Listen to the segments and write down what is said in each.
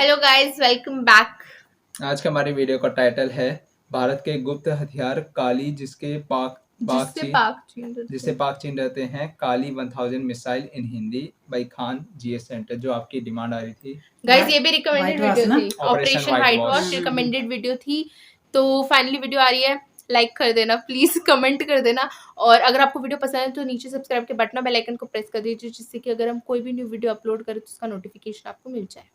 Hello guys, welcome back. आज का हमारी वीडियो का टाइटल है भारत के गुप्त हथियार काली जिससे पाक चीन रहते हैं, काली 1000 missile in Hindi by Khan GS centre. जो आपकी डिमांड आ रही थी गाइस, ये भी रिकमेंडेड वीडियो थी। ऑपरेशन व्हाइट वॉश हम्म। रिकमेंडेड वीडियो थी। तो फाइनली वीडियो आ रही है। लाइक कर देना प्लीज, कमेंट कर देना, और अगर आपको वीडियो पसंद है तो नीचे सब्सक्राइब के बटन बेल आइकन को प्रेस कर दीजिए, जिससे कि अगर हम कोई भी न्यू वीडियो अपलोड करें तो उसका नोटिफिकेशन आपको मिल जाए।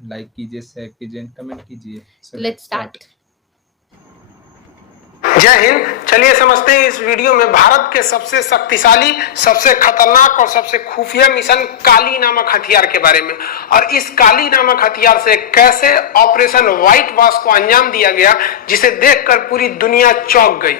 लाइक कीजिए, शेयर कीजिए, कमेंट कीजिए। Let's start. जय हिंद। चलिए समझते हैं इस वीडियो में भारत के सबसे शक्तिशाली, सबसे खतरनाक और सबसे खुफिया मिशन काली नामक हथियार के बारे में, और इस काली नामक हथियार से कैसे ऑपरेशन व्हाइट वॉश को अंजाम दिया गया, जिसे देखकर पूरी दुनिया चौंक गई।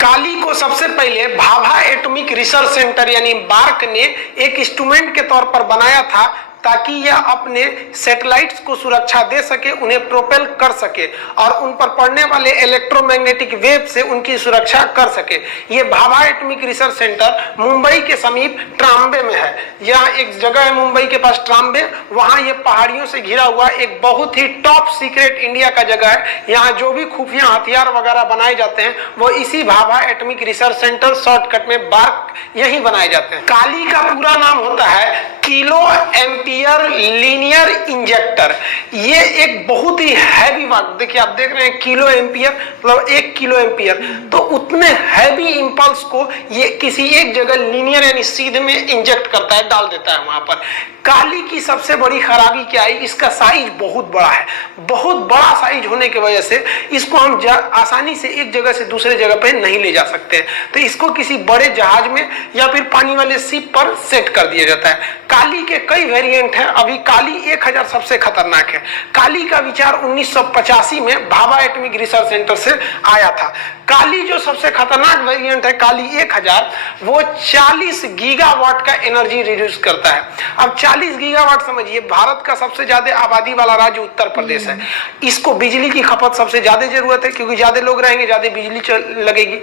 काली को सबसे पहले भाभा एटॉमिक रिसर्च सेंटर यानी बार्क ने एक इंस्ट्रूमेंट के तौर पर बनाया था, ताकि यह अपने सैटेलाइट्स को सुरक्षा दे सके, उन्हें प्रोपेल कर सके और उन पर पड़ने वाले इलेक्ट्रोमैग्नेटिक वेव से उनकी सुरक्षा कर सके। यह Bhabha atomic research centre Mumbai के समीप ट्राम्बे में है। यह एक जगह है मुंबई के पास ट्राम्बे, वहां ये पहाड़ियों से घिरा हुआ एक बहुत ही टॉप सीक्रेट इंडिया का जगह है। यहाँ जो भी खुफिया हथियार वगैरह बनाए जाते हैं वो इसी Bhabha atomic research centre, shortcut में बार्क, यही बनाए जाते हैं। काली का पूरा नाम होता है किलो एम्पियर लीनियर इंजेक्टर। ये एक बहुत ही हैवी वाट, देखिए आप देख रहे हैं किलो एम्पियर मतलब 1 किलो एम्पियर, तो उतने हैवी इंपल्स को ये किसी एक जगह लीनियर यानी सीधे में इंजेक्ट करता है, डाल देता है वहां पर। काली की सबसे बड़ी खराबी क्या है, इसका साइज बहुत बड़ा है। बहुत बड़ा साइज होने की वजह से इसको हम आसानी से एक जगह से दूसरे जगह पे नहीं ले जा सकते, तो इसको किसी बड़े जहाज में या फिर पानी वाले शिप पर सेट कर दिया जाता है। काली के कई वेरिएंट हैं, अभी काली 1000 सबसे खतरनाक है। काली का विचार 1985 में भाभा एटॉमिक रिसर्च सेंटर से आया था। काली जो सबसे खतरनाक वेरिएंट है काली 1000, वो 40 गीगावाट का एनर्जी रिड्यूस करता है। अब 40 गीगावाट समझिए, भारत का सबसे ज्यादा आबादी वाला राज्य उत्तर प्रदेश है। इसको बिजली की खपत सबसे ज्यादा जरूरत है, क्योंकि ज्यादा लोग रहेंगे ज्यादा बिजली लगेगी।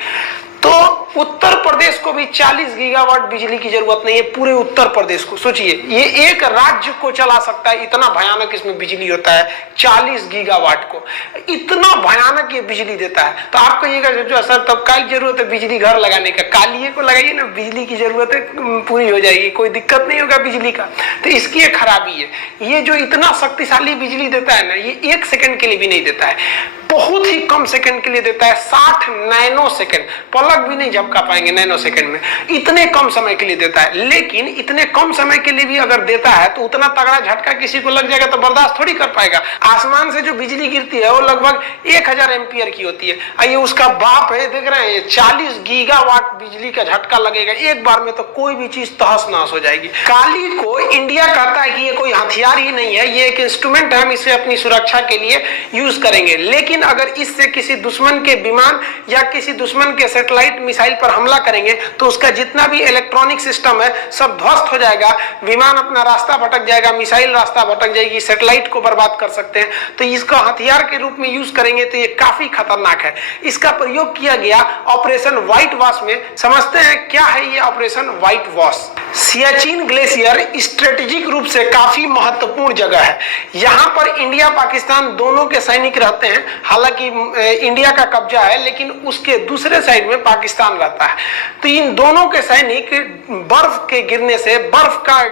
तो उत्तर प्रदेश को भी 40 गीगावाट बिजली की जरूरत नहीं है। पूरे उत्तर प्रदेश को सोचिए, ये एक राज्य को चला सकता है, इतना भयानक इसमें बिजली होता है। 40 गीगावाट को इतना भयानक ये बिजली देता है। तो आप कहिएगा जो सर तब क्या जरूरत है बिजली घर लगाने का, कालिए को लगाइए ना, बिजली की जरूरत है पूरी हो जाएगी, कोई दिक्कत नहीं होगा बिजली का। तो इसकी एक खराबी है, ये जो इतना शक्तिशाली बिजली देता है ना, ये 1 सेकंड के लिए भी नहीं देता है, बहुत ही कम सेकंड के लिए देता है। 60 नैनो सेकंड, पलक भी नहीं झपका पाएंगे नैनो सेकंड में, इतने कम समय के लिए देता है। लेकिन इतने कम समय के लिए भी अगर देता है तो उतना तगड़ा झटका किसी को लग जाएगा तो बर्दाश्त थोड़ी कर पाएगा। आसमान से जो बिजली गिरती है वो लगभग 1000 एम्पियर की होती है। आइए उसका बाप है, देख रहे हैं 40 गीगावाट बिजली का झटका लगेगा एक बार में, तो कोई भी चीज तहस नहस हो जाएगी। काली को इंडिया कहता है कि ये कोई हथियार ही नहीं है, ये एक इंस्ट्रूमेंट है, हम इसे अपनी सुरक्षा के लिए यूज करेंगे। लेकिन अगर इससे किसी दुश्मन के विमान या किसी दुश्मन के सैटेलाइट मिसाइल पर हमला करेंगे तो उसका जितना भी इलेक्ट्रॉनिक सिस्टम है सब ध्वस्त हो जाएगा, विमान अपना रास्ता भटक जाएगा, मिसाइल रास्ता भटक जाएगी, सैटेलाइट को बर्बाद कर सकते हैं। तो इसका हथियार के रूप में यूज करेंगे तो ये काफी खतरनाक है। इसका प्रयोग किया गया ऑपरेशन व्हाइट वॉश में। समझते हैं क्या है ये operation white wash. Siachen glacier strategic रूप से काफी महत्वपूर्ण जगह है। यहाँ पर इंडिया पाकिस्तान दोनों के सैनिक रहते हैं। हालांकि इंडिया का कब्जा है, लेकिन उसके दूसरे साइड में पाकिस्तान रहता है। तो इन दोनों के सैनिक बर्फ के गिरने से, बर्फ का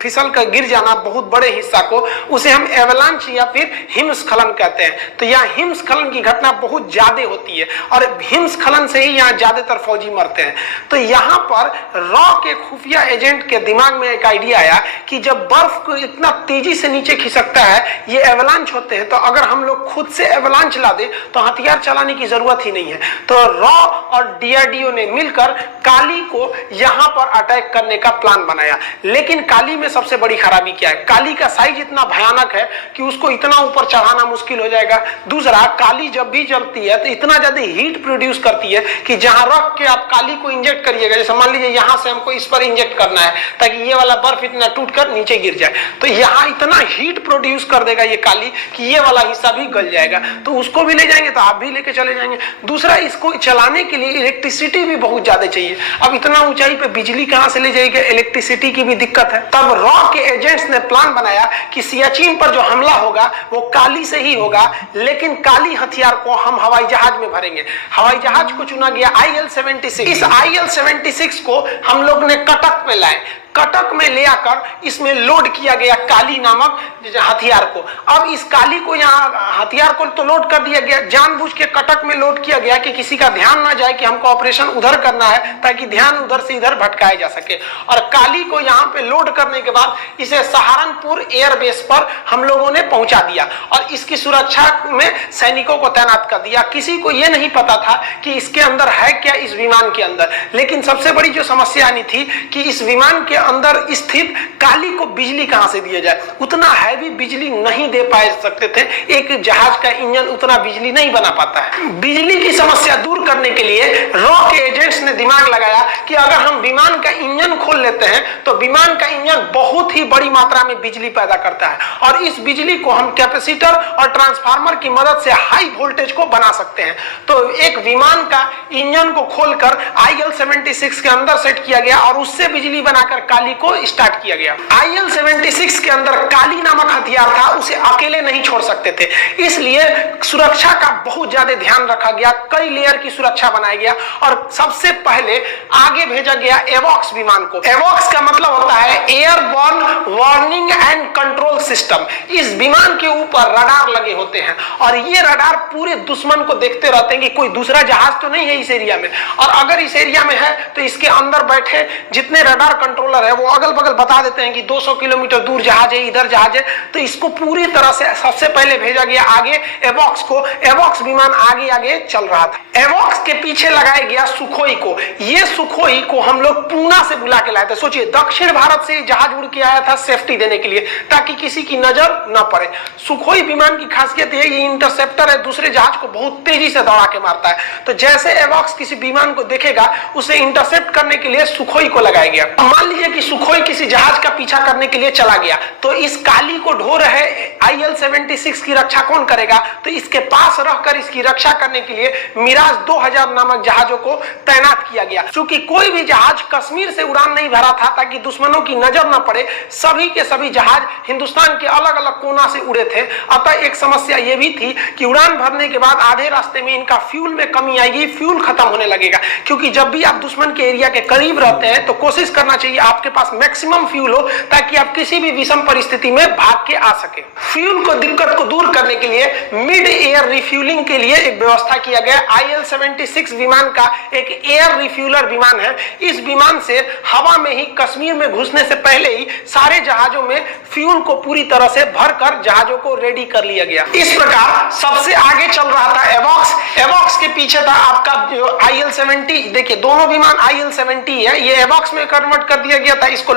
फिसल कर गिर जाना बहुत बड़े हिस्सा को, उसे हम एवलांच या फिर हिमस्खलन कहते हैं। तो यहाँ हिमस्खलन की घटना बहुत ज्यादा होती है और हिमस्खलन से ही यहाँ ज्यादातर फौजी मरते हैं। तो यहाँ पर रॉ के खुफिया एजेंट के दिमाग में एक आइडिया आया कि जब बर्फ को इतना तेजी से नीचे खिसकता है, ये एवलांच होते हैं, तो अगर हम लोग खुद से एवलांच ला दे तो हथियार चलाने की जरूरत ही नहीं है। तो रॉ और डीआरडीओ ने मिलकर काली को यहाँ पर अटैक करने का प्लान बनाया। लेकिन काली में सबसे बड़ी खराबी क्या है, काली का साइज इतना भयानक है कि उसको इतना ऊपर चढ़ाना मुश्किल हो जाएगा। दूसरा, काली जब भी जलती है तो इतना ज्यादा हीट प्रोड्यूस करती है कि जहां रख के आप काली को इंजेक्ट करिएगा, जैसे मान लीजिए यहां से हमको इस पर इंजेक्ट करना है ताकि ये वाला बर्फ इतना टूट कर नीचे गिर जाए, तो यहाँ इतना हीट प्रोड्यूस कर देगा ये काली कि ये वाला हिस्सा भी गल जाएगा। तो उसको भी ले जाएंगे तो आप भी लेके चले जाएंगे। दूसरा, इसको चलाने के लिए इलेक्ट्रिसिटी भी बहुत ज्यादा चाहिए। अब इतना ऊंचाई पे बिजली कहां से ले जाएगा, इलेक्ट्रिसिटी की भी दिक्कत है। तब रॉ के एजेंट्स ने प्लान बनाया कि सियाचिन पर जो हमला होगा वो काली से ही होगा, लेकिन काली हथियार को हम हवाई जहाज में भरेंगे। हवाई जहाज को चुना गया IL-76। इस IL-76 को हम लोग ने कटक में लाए। कटक में ले आकर इसमें लोड किया गया काली नामक हथियार को। अब इस काली को यहाँ हथियार को तो लोड कर दिया गया, जानबूझ के कटक में लोड किया गया कि किसी का ध्यान ना जाए कि हमको ऑपरेशन उधर करना है, ताकि ध्यान उधर से इधर भटकाया जा सके। और काली को यहाँ पे लोड करने के बाद इसे सहारनपुर एयरबेस पर हम लोगों ने पहुंचा दिया और इसकी सुरक्षा में सैनिकों को तैनात कर दिया। किसी को यह नहीं पता था कि इसके अंदर है क्या, इस विमान के अंदर। लेकिन सबसे बड़ी जो समस्या आनी थी कि इस विमान के अंदर स्थित काली को बिजली कहां से दिया जाए। उतना हैवी बिजली नहीं दे पाए सकते थे, एक जहाज का इंजन उतना बिजली नहीं बना पाता है। बिजली की समस्या दूर करने के लिए रॉ के एजेंट्स ने दिमाग लगाया कि अगर हम विमान का इंजन खोल लेते हैं तो विमान का इंजन बहुत ही बड़ी मात्रा में बिजली पैदा करता है और इस बिजली को हम कैपेसिटर और ट्रांसफार्मर की मदद से हाई वोल्टेज को बना सकते हैं। तो एक विमान का इंजन को खोलकर IL-76 के अंदर सेट किया गया और उससे बिजली बनाकर काली को स्टार्ट किया गया। IL-76 के अंदर काली नामक हथियार था, उसे अकेले नहीं छोड़ सकते थे, इसलिए सुरक्षा का बहुत ज्यादा ध्यान रखा गया। कई लेयर की सुरक्षा बनाया गया और सबसे पहले आगे भेजा गया एवॉक्स विमान को। एवॉक्स का मतलब होता है airborne warning and control system. इस विमान के ऊपर रडार लगे होते हैं और ये रडार पूरे दुश्मन को देखते रहते हैं कि कोई दूसरा जहाज तो नहीं है इस एरिया में, और अगर इस एरिया में है तो इसके अंदर बैठे जितने रडार कंट्रोलर है वो अगल बगल बता देते हैं कि 200 किलोमीटर दूर जहाज है, इधर जहाज है। तो इसको पूरी तरह से सबसे पहले भेजा गया आगे एवॉक्स को। एवॉक्स विमान आगे आगे चल रहा था। एवॉक्स के पीछे लगाया गया सुखोई को। ये सुखोई को हम लोग पूना से बुला के लाए थे। सोचिए, दक्षिण भारत से जहाज उड़ के आया था सेफ्टी देने के लिए, ताकि किसी की नजर न पड़े। सुखोई विमान की खासियत है, ये इंटरसेप्टर है, दूसरे जहाज को बहुत तेजी से दौड़ा के मारता है। तो जैसे एवॉक्स किसी विमान को देखेगा उसे इंटरसेप्ट करने के लिए सुखोई को लगाया गया। मान लीजिए कि सुखोई किसी जहाज का पीछा करने के लिए चला गया, तो इस काली को ढो रहे IL-76 की रक्षा कौन करेगा? तो इसके पास रहकर इसकी रक्षा करने के लिए मिराज 2000 नामक जहाजों को तैनात किया गया। क्योंकि कोई भी जहाज कश्मीर से उड़ान नहीं भरा था ताकि दुश्मनों की नजर न पड़े, सभी के सभी जहाज हिंदुस्तान के अलग अलग कोना से उड़े थे। अतः एक समस्या यह भी थी कि उड़ान भरने के बाद आधे रास्ते में इनका फ्यूल में कमी आएगी, फ्यूल खत्म होने लगेगा। क्योंकि जब भी आप दुश्मन के एरिया के करीब रहते हैं तो कोशिश करना चाहिए आपके पास मैक्सिमम फ्यूल हो, ताकि आप किसी भी विषम परिस्थिति में भाग के आ सके। फ्यूल को दिक्कत को दूर करने के लिए मिड एयर रिफ्यूलिंग के लिए एक व्यवस्था किया गया। IL-76 विमान का एक एयर रिफ्यूलर विमान है। इस विमान से हवा में ही कश्मीर में घुसने से पहले ही सारे जहाजों में फ्यूल को पूरी तरह से भरकर जहाजों को रेडी कर लिया गया। इस प्रकार सबसे आगे चल रहा था एवॉक्स। एवॉक्स के पीछे था आपका जो IL-70। देखिए, दोनों विमान IL-70 है, ये एवॉक्स में कन्वर्ट कर दिया गया था इसको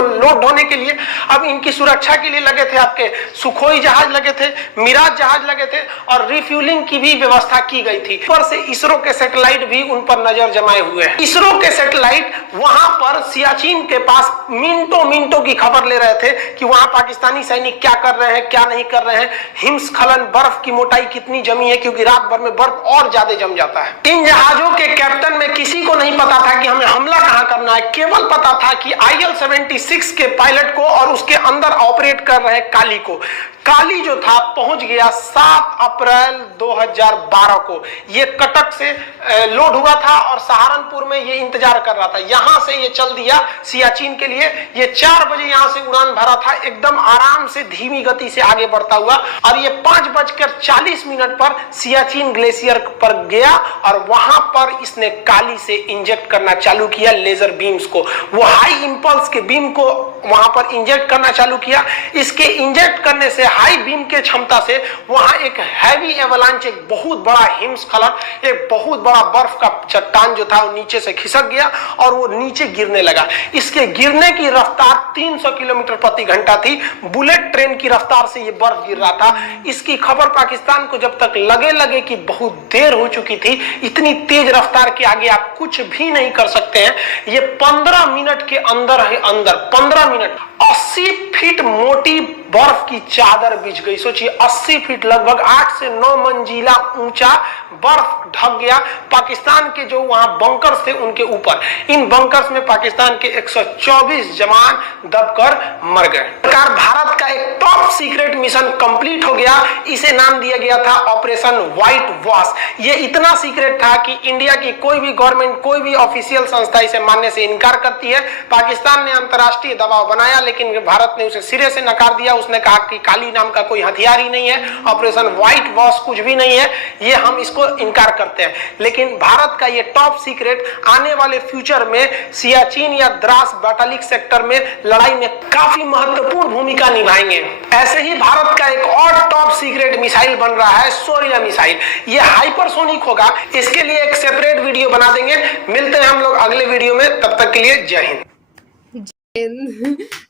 लोड होने के लिए। अब इनकी सुरक्षा के लिए लगे थे आपके सुखोई जहाज लगे थे, मिराज जहाज लगे थे और रिफ्यूलिंग की भी व्यवस्था की गई थी। ऊपर से इसरो के सैटेलाइट भी उन पर नजर जमाए हुए हैं। इसरो के सैटेलाइट वहां पर सियाचिन के पास मिनटों की खबर ले रहे थे कि वहां पाकिस्तानी सैनिक क्या कर रहे हैं, क्या नहीं कर रहे हैं, हिमस्खलन, बर्फ की मोटाई कितनी जमी है, क्योंकि रात भर में बर्फ और ज्यादा जम जाता है। इन जहाजों के कैप्टन में किसी को नहीं पता था कि हमें हमला कहां करना है, केवल पता था कि IL-76 के पायलट को और उसके अंदर ऑपरेट कर रहे काली को। काली जो था पहुंच गया 7 अप्रैल 2012 को। ये कटक से लोड हुआ था और सहारनपुर में ये इंतजार कर रहा था। यहां से ये चल दिया सियाचिन के लिए। ये 4 बजे यहां से उड़ान भरा था, एकदम आराम से धीमी गति से आगे बढ़ता हुआ, और ये 5:40 पर सियाचिन ग्लेशियर पर गया और वहां पर इसने काली से इंजेक्ट करना चालू किया लेजर बीम्स को। वो हाई इंपल्स के बीम को वहां पर इंजेक्ट करना चालू किया। इसके इंजेक्ट करने से हाई बीम के क्षमता से वहां एक हैवी एवलांच, एक बहुत बड़ा हिमस्खलन, एक बहुत बड़ा बर्फ का चट्टान जो था वो नीचे से खिसक गया और वो नीचे गिरने लगा। इसके गिरने की रफ्तार 300 किलोमीटर प्रति घंटा थी। बुलेट ट्रेन की रफ्तार से ये बर्फ गिर रहा था। इसकी खबर पाकिस्तान को जब तक लगे कि बहुत देर हो चुकी थी, इतनी तेज रफ्तार के आगे आप कुछ भी नहीं कर सकते हैं। ये 15 मिनट के अंदर 15 मिनट 80 फीट मोटी बर्फ की चादर बिछ गई। सोचिए 80 फीट लगभग 8 से 9 मंजिला ऊंचा बर्फ ढक गया पाकिस्तान के जो वहां बंकर्स थे उनके ऊपर। इन बंकर्स में पाकिस्तान के 124 जवान दबकर मर गए। सरकार भारत का एक टॉप सीक्रेट मिशन कंप्लीट हो गया। इसे नाम दिया गया था ऑपरेशन व्हाइट वॉश। ये इतना सीक्रेट था कि इंडिया की कोई भी गवर्नमेंट, कोई भी ऑफिशियल संस्था इसे मानने से इनकार करती है। पाकिस्तान ने अंतरराष्ट्रीय दबाव बनाया लेकिन भारत ने उसे सिरे से नकार दिया। उसने कहा कि काली नाम का कोई हथियार ही नहीं है, ऑपरेशन व्हाइट वॉश कुछ भी नहीं है, ये हम इसको इनकार करते हैं। लेकिन भारत का ये टॉप सीक्रेट आने वाले फ्यूचर में सियाचिन या द्रास बैटालिक सेक्टर में लड़ाई में काफी महत्वपूर्ण भूमिका निभाएंगे। ऐसे ही भारत का एक और टॉप सीक्रेट मिसाइल बन रहा है, शौर्य मिसाइल। ये हाइपरसोनिक होगा। इसके लिए एक सेपरेट वीडियो बना देंगे। मिलते हैं हम लोग अगले वीडियो में, तब तक के लिए जय हिंद।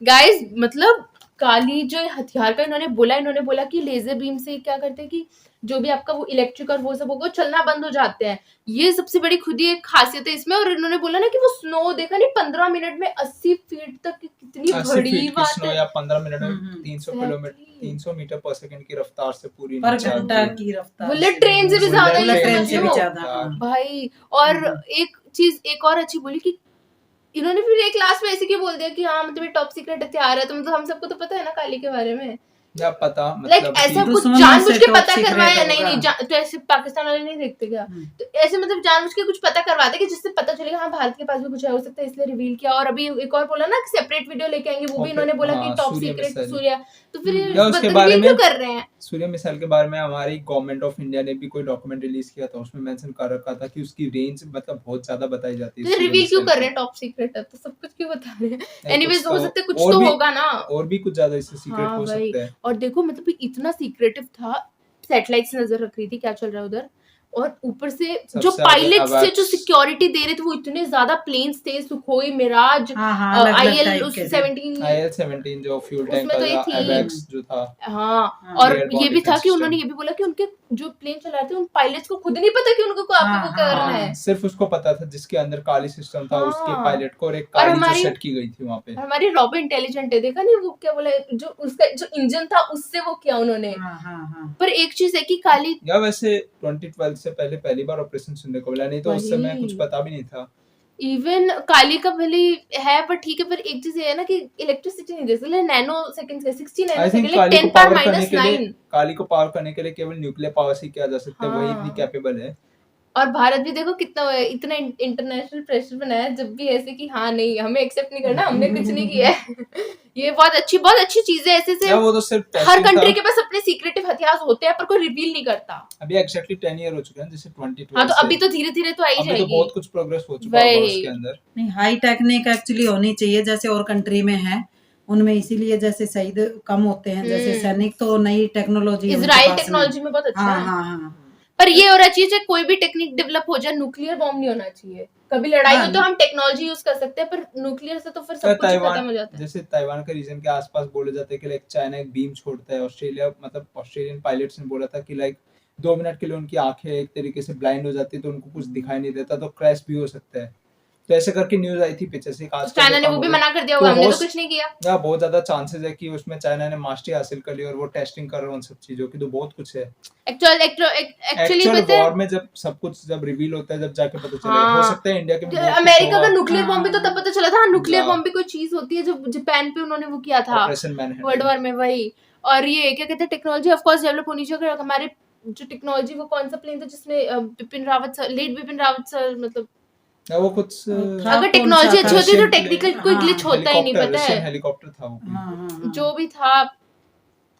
गाइस मतलब काली जो हथियार का इन्होंने बोला कि लेजर बीम से क्या करते हैं कि जो भी आपका वो इलेक्ट्रिक और वो सब होगा चलना बंद हो जाते हैं। ये सबसे बड़ी खुद ही एक खासियत है इसमें। और इन्होंने बोला ना कि वो स्नो देखा नहीं 15 मिनट में 80 फीट तक कितनी बड़ी बात है। या 15 मिनट में 300 किलोमीटर 300 मीटर पर सेकंड की रफ्तार से पूरी पर घंटा की रफ्तार, बुलेट ट्रेन से भी ज्यादा, बुलेट ट्रेन से भी समझ लो ज्यादा भाई। और एक चीज एक और अच्छी बोली कि इन्होंने फिर एक क्लास में ऐसे क्यों बोल दिया कि हाँ मतलब ये टॉप सीक्रेट हथियार है। तो मतलब हम सबको तो पता है ना काली के बारे में, या पता लाइक मतलब ऐसा कुछ दुश्मनों जानबूझ से के top पता secret करवाया नहीं होगा। नहीं तो ऐसे पाकिस्तान वाले नहीं देखते क्या? तो ऐसे मतलब जानबूझ के कुछ पता करवाते कि जिससे पता चलेगा हाँ भारत के पास भी कुछ है, हो सकता है इसलिए रिवील किया। और अभी एक और बोला ना कि सेपरेट वीडियो लेके आएंगे, वो भी इन्होंने बोला कि टॉप सूर्य सीक्रेट मिसाइल। सूर्या। तो फिर या उसके बारे रिवील में क्यों कर रहे हैं? सूर्य मिसाइल के बारे में हमारी गवर्नमेंट ऑफ इंडिया ने भी कोई डॉक्यूमेंट रिलीज किया था, उसमें मेंशन कर रखा था कि उसकी रेंज मतलब बहुत ज्यादा बताई जाती है। तो रिवील क्यों कर रहे हैं? टॉप सीक्रेट है तो सब कुछ क्यों बता रहे हैं? एनीवेज हो सकता है कुछ और तो भी- होगा ना। और भी कुछ ज्यादा इससे सीक्रेट हाँ हो भाई। सकता है। और देखो मतलब इतना सीक्रेटिव था, सैटेलाइट से नजर रख रही थी क्या चल रहा है उधर। और ऊपर से जो सबसे आगे पायलट्स थे जो AWACS सिक्योरिटी दे रहे थे वो इतने ज्यादा प्लेन्स थे, सुखोई, मिराज, अलग-अलग IL टाइप के थे। 17। IL-17 जो फ्यूल उसमें टैंक तो ये था, थी। AWACS जो था। हाँ हाँ, और Airborne ये भी था Defense कि System। उन्होंने ये भी बोला कि उनके जो प्लेन चला रहे थे उन पायलट्स को खुद नहीं पता कि उनको को आपको हाँ, को करना हाँ, है। सिर्फ उसको पता था जिसके अंदर काली सिस्टम था, हाँ। उसके पायलट को, और एक और काली जो हमारी- सेट की गई थी वहां पे। और हमारी रॉबो इंटेलिजेंट है, देखा नहीं वो क्या बोला, जो उसका जो इंजन था उससे वो किया उन्होंने। हाँ। पर एक चीज है कि काली या वैसे 2012 से पहले पहली बार ऑपरेशन सुनने को मिला, नहीं तो उस समय वही। कुछ पता भी नहीं था। इवन काली का भले है पर ठीक है। पर एक चीज ये है ना कि इलेक्ट्रिसिटी नहीं दे सकते, नैनो सेकंड्स का 60 नैनो आई थिंक सेकंड, काली 10 को पावर पावर करने माइनस के लिए 9। काली को पावर करने के लिए केवल न्यूक्लियर पावर से ही किया जा सकता है, वही हाँ। इतनी कैपेबल है। और भारत भी देखो कितना इतना इंटरनेशनल प्रेशर बनाया है, जब भी ऐसे कि हाँ नहीं हमें एक्सेप्ट नहीं करना, हमने कुछ नहीं किया है। ये बहुत अच्छी चीज है। ऐसे से या वो तो सिर्फ हर testing कंट्री था। के पास अपने सीक्रेटिव हथियार होते हैं पर कोई रिवील नहीं करता। अभी एग्जैक्टली 10 ईयर हो चुके हैं, जैसे 2012 हाँ तो से। अभी तो धीरे धीरे तो आ ही अभी तो जाएगी। बहुत कुछ प्रोग्रेस हो चुका है वही। उसके अंदर। नहीं, हाई टेक्निक एक्चुअली होनी चाहिए जैसे और कंट्री में है उनमें, इसीलिए जैसे शहीद कम होते हैं। जैसे सैनिक तो नई टेक्नोलॉजी इजराइल टेक्नोलॉजी में बहुत अच्छा है। हाँ। पर ये और अच्छी चीज, कोई भी टेक्निक डेवलप हो जाए, न्यूक्लियर बॉम्ब नहीं होना चाहिए। कभी लड़ाई हो तो हम टेक्नोलॉजी यूज कर सकते हैं, पर न्यूक्लियर से तो फिर सब कुछ ही खत्म हो जाता है। जैसे ताइवान के रीजन के आसपास बोले जाते हैं कि लाइक चाइना एक बीम छोड़ता है। ऑस्ट्रेलिया मतलब ऑस्ट्रेलियन पायलट्स ने बोला था कि लाइक 2 मिनट के लिए उनकी आंखें एक तरीके से ब्लाइंड हो जाती है, तो उनको कुछ दिखाई नहीं देता, तो क्रैश भी हो सकता है। तो ऐसे करके न्यूज आई थी पीछे से। आज चाइना ने वो भी मना कर दिया होगा, हमने तो कुछ नहीं किया। या बहुत ज्यादा चांसेस है कि उसमें चाइना ने मास्टरी हासिल कर ली और वो टेस्टिंग कर रहे हैं उन सब चीजों की, तो बहुत कुछ है। एक्चुअली पता है वॉर में जब सब कुछ जब रिवील होता है, जब जाके पता चलेगा। हाँ। हो सकता है इंडिया के भी बहुत कुछ अमेरिका का होगा। न्यूक्लियर बॉम्ब भी तो तब पता चला था। न्यूक्लियर हाँ। बॉम्ब भी कोई चीज होती है जो जापान पे उन्होंने वो किया था ऑपरेशन मैनहट्टन। वर्ल्ड वॉर में, वही। और ये क्या कहते हैं, टेक्नोलॉजी ऑफ कोर्स डेवलप होनी चाहिए। अगर हमारे जो टेक्नोलॉजी, वो कौन सा प्लेन था जिसमें Bipin Rawat sir, late Bipin Rawat sir, मतलब या वो कुछ अगर टेक्नोलॉजी अच्छी होती है तो टेक्निकल कोई ग्लिच होता ही नहीं, पता है। हेलीकॉप्टर था वो। हाँ। जो भी था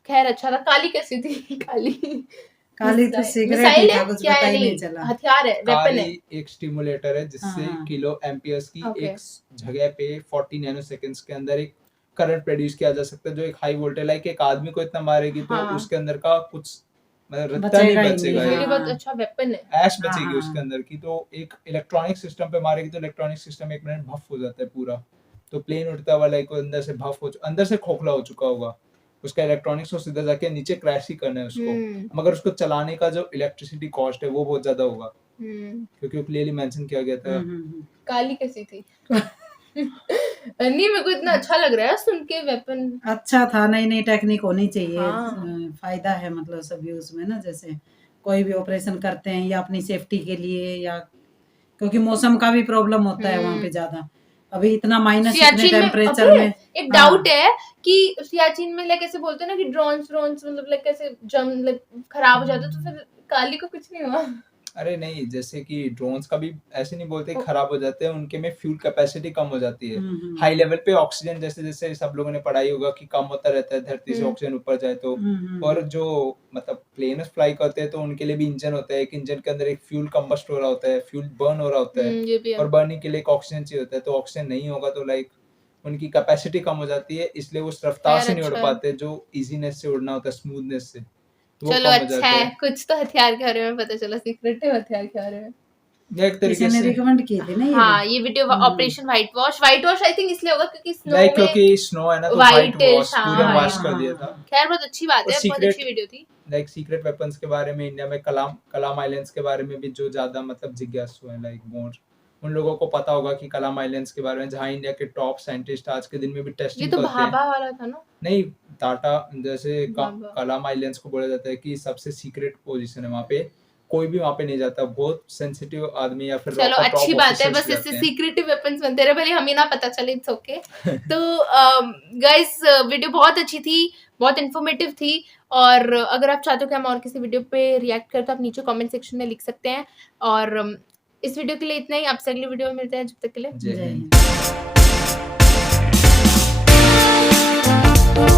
खैर अच्छा था। काली कैसी थी? काली तो सीक्रेट मिसाइल ही था, है कुछ क्या पता है? ही नहीं नहीं चला। हथियार है, वेपन है। काली एक स्टिमुलेटर है जिससे हाँ। किलो एम्पियर्स की Okay. एक जगह पे 40 नैनो सेकंड्स के अंदर एक करंट प्रोड्यूस किया जा सकता है, जो एक हाई वोल्टेज, लाइक एक आदमी को इतना मारेगी तो हाँ। उसके अंदर का कुछ मतलब रत्ता नहीं बचेगा ही बचेगा, नहीं। ये हाँ। बहुत अच्छा वेपन है। ऐश बचेगी हाँ। उसके अंदर की। तो एक इलेक्ट्रॉनिक सिस्टम पे मारेगी तो इलेक्ट्रॉनिक सिस्टम 1 मिनट भफ हो जाता है पूरा। तो प्लेन उड़ता हुआ लाइक अंदर से भफ हो, अंदर से खोखला हो चुका होगा, उसका इलेक्ट्रॉनिक्स को सीधा जाके नीचे क्रैश ही करना है उसको। मगर उसको चलाने का जो इलेक्ट्रिसिटी कॉस्ट है वो बहुत ज्यादा होगा, क्योंकि वो क्लियरली मेंशन किया गया था। काली कैसी थी? नहीं मेरे को इतना अच्छा लग रहा है सुन के वेपन। अच्छा था, नई नई टेक्निक होनी चाहिए। हाँ। फायदा है मतलब सभी उसमें ना, जैसे कोई भी ऑपरेशन करते हैं या अपनी सेफ्टी के लिए, या क्योंकि मौसम का भी प्रॉब्लम होता है वहां पे ज्यादा। अभी इतना माइनस इतने सियाचिन में टेम्परेचर अबे में। एक हाँ। डाउट है कि सियाचिन में लाइक ऐसे बोलते हैं ना कि ड्रोन्स मतलब लाइक ऐसे जम लाइक खराब हो जाते हैं, तो फिर काली को कुछ नहीं हुआ? अरे नहीं, जैसे कि ड्रोन्स का भी ऐसे नहीं बोलते ओ- खराब हो जाते हैं, उनके में फ्यूल कैपेसिटी कम हो जाती है। हम्म, हाई लेवल पे ऑक्सीजन जैसे जैसे सब लोगों ने पढ़ाई होगा कि कम होता रहता है धरती से हम्म। ऑक्सीजन ऊपर जाए तो। हम्म, और जो मतलब प्लेनर्स फ्लाई करते हैं तो उनके लिए भी इंजन होता है, एक इंजन के अंदर एक फ्यूल कंबस्ट हो रहा होता है, फ्यूल बर्न हो रहा होता है, ये भी है। और बर्निंग के लिए एक ऑक्सीजन चाहिए होता है, तो ऑक्सीजन नहीं होगा तो लाइक उनकी कैपेसिटी कम हो जाती है, इसलिए वो उस रफ्तार खैर से नहीं उड़ अच्छा है। पाते जो इजीनेस से उड़ना होता है, स्मूथनेस से, तो वो चलो कम हो अच्छा जाता है, है। कुछ तो हथियार के बारे में पता चला, सीक्रेटिव हथियार के बारे में। ये एक किसी तरीके ने से रिकमेंड की थी ना ये हाँ भी। ये video operation white wash I think इसलिए होगा क्योंकि स्नो लाइक में क्योंकि स्नो है ना तो व्हाइट व्हाइटिश, वॉश हाँ पूरा व्हाइट। वॉश कर दिया था। खैर बहुत अच्छी बात और है, बहुत अच्छी वीडियो थी। लाइक सीक्रेट वेपन्स के बारे में इंडिया में कलाम आइलैंड्स के बारे में भी जो ज्यादा मतलब जिज्ञासु है लाइक मोर, उन लोगों को पता होगा कि कलाम आइलैंड्स के बारे में, जहाँ इंडिया के टॉप साइंटिस्ट आज के दिन में भी ये टेस्टिंग तो करते हैं। भाभा वाला था ना? नहीं, टाटा जैसे भाभा। कलाम आइलैंड्स को बोला जाता है कि सबसे सीक्रेट पोजीशन है वहाँ पे, कोई भी वहाँ पे नहीं जाता, बहुत सेंसिटिव आदमी या फिर चलो टॉप अच्छी बात है, ऑफिसर्स बस इससे जाते हैं। सीक्रेटिव वेपन्स बनते रहे, भले हमें ना पता चले, इट्स ओके। तो गाइस वीडियो बहुत अच्छी थी, बहुत इन्फॉर्मेटिव थी, और अगर आप चाहते हो कि हम और किसी वीडियो पे रिएक्ट करें तो आप नीचे कमेंट सेक्शन में लिख सकते हैं। और इस वीडियो के लिए इतना ही, आपसे अगली वीडियो में मिलते हैं, जब तक के लिए जय जय हिंद। हिंद।